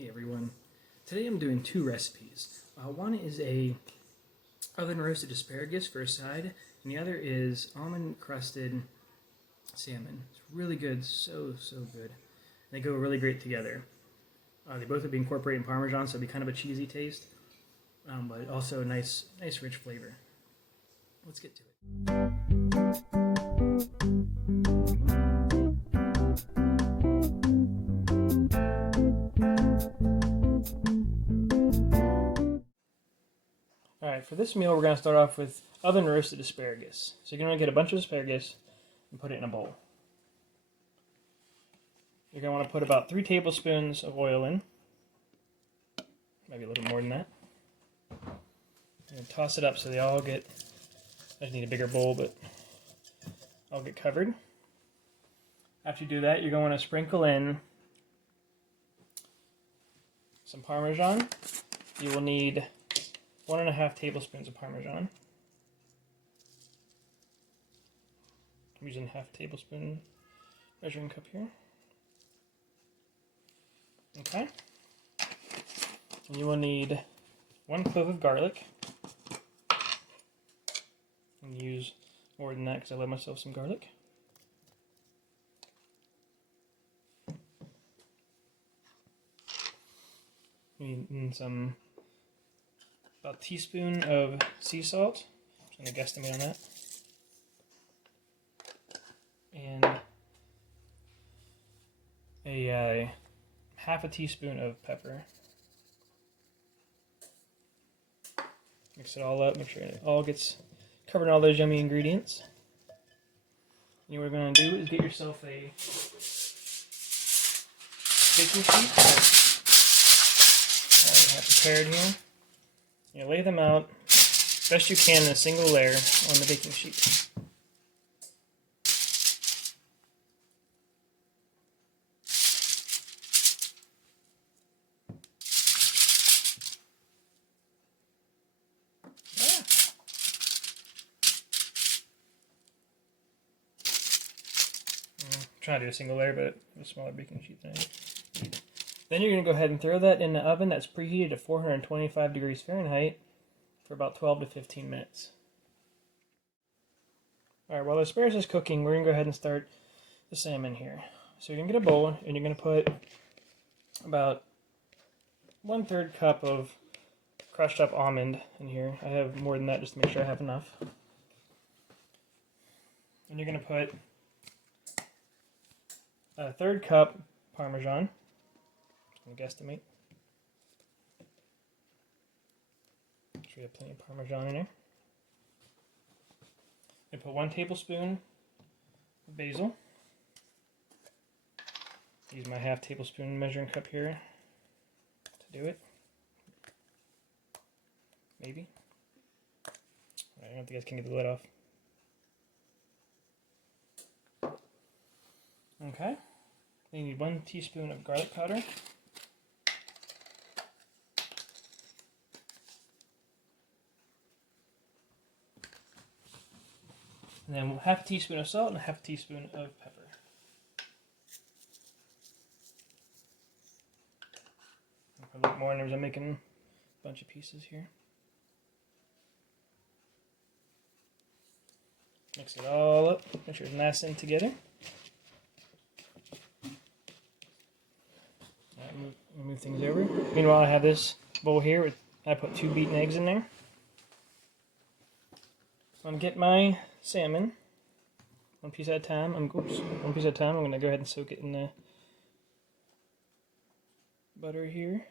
Hey everyone, today I'm doing two recipes. One is a oven roasted asparagus for a side, and the other is almond crusted salmon. It's really good, so good. They go really great together. They both would be incorporating Parmesan, so it'd be kind of a cheesy taste, but also a nice rich flavor. Let's get to it. Alright, for this meal we're going to start off with oven roasted asparagus. So you're going to get a bunch of asparagus and put it in a bowl. You're going to want to put about 3 tablespoons of oil in. Maybe a little more than that. And toss it up so they all get, I just need a bigger bowl, but I'll get covered. After you do that, you're going to sprinkle in some Parmesan. You will need 1.5 tablespoons of Parmesan. I'm using half tablespoon measuring cup here. Okay. And you will need 1 clove of garlic. I'm going to use more than that because I love myself some garlic. You need some, about a teaspoon of sea salt. I'm going to guesstimate on that. And a half a teaspoon of pepper. Mix it all up, make sure it all gets covered in all those yummy ingredients. And what we're going to do is get yourself a baking sheet that I have prepared here. You lay them out best you can in a single layer on the baking sheet. Trying to do a single layer, but a smaller baking sheet than I need. Then you're going to go ahead and throw that in the oven that's preheated to 425 degrees Fahrenheit for about 12 to 15 minutes. Alright, while the asparagus is cooking, we're going to go ahead and start the salmon here. So you're going to get a bowl, and you're going to put about 1/3 cup of crushed up almond in here. I have more than that just to make sure I have enough. And you're going to put a 1/3 cup Parmesan. I'm going to guesstimate. Make sure you have plenty of Parmesan in there. I put 1 tablespoon of basil. Use my half tablespoon measuring cup here to do it. Maybe. I don't know if you guys can get the lid off. Okay. Then you need 1 teaspoon of garlic powder. And then half a teaspoon of salt and half a teaspoon of pepper. I'll put a little more in there because I'm making a bunch of pieces here. Mix it all up, make sure it's nice and together. Move things over. Meanwhile, I have this bowl here. I put 2 beaten eggs in there. So I'm going to get my salmon, one piece at a time. I'm going to go ahead and soak it in the butter here.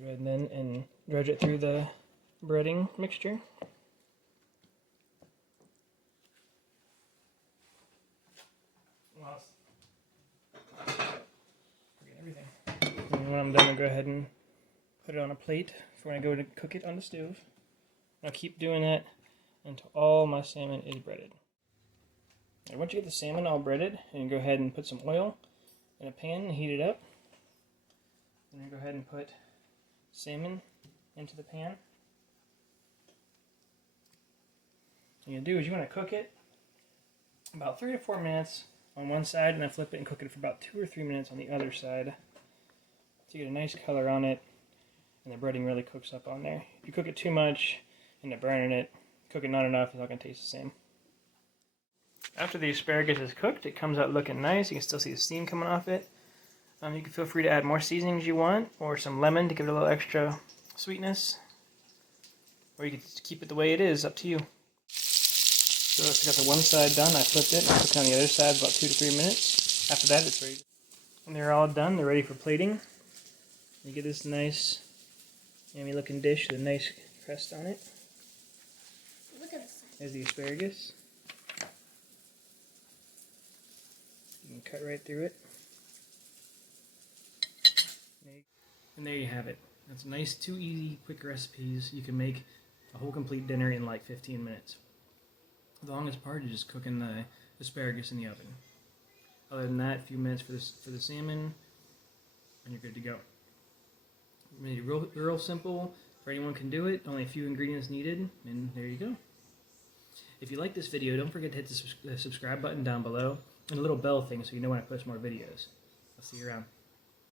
Go ahead and dredge it through the breading mixture. And when I'm done, I'll go ahead and put it on a plate for when I go to cook it on the stove. I'll keep doing that until all my salmon is breaded. And once you get the salmon all breaded, you go ahead and put some oil in a pan and heat it up. And then go ahead and put salmon into the pan. What you do is you want to cook it about 3 to 4 minutes on one side, and then flip it and cook it for about 2 or 3 minutes on the other side. So you get a nice color on it, and the breading really cooks up on there. If you cook it too much, end up burning it. Cook it not enough, it's not going to taste the same. After the asparagus is cooked, it comes out looking nice. You can still see the steam coming off it. You can feel free to add more seasonings you want, or some lemon to give it a little extra sweetness. Or you can just keep it the way it is, up to you. So I got the one side done, I flipped it, and I cooked on the other side about 2 to 3 minutes. After that, it's ready. When they're all done, they're ready for plating. You get this nice, yummy looking dish with a nice crust on it. Look at this side. There's the asparagus. You can cut right through it. And there you have it. That's nice, 2 easy, quick recipes. You can make a whole complete dinner in like 15 minutes. The longest part is just cooking the asparagus in the oven. Other than that, a few minutes for the salmon, and you're good to go. Made it real simple. For anyone can do it. Only a few ingredients needed, and there you go. If you like this video, don't forget to hit the subscribe button down below and the little bell thing so you know when I post more videos. I'll see you around.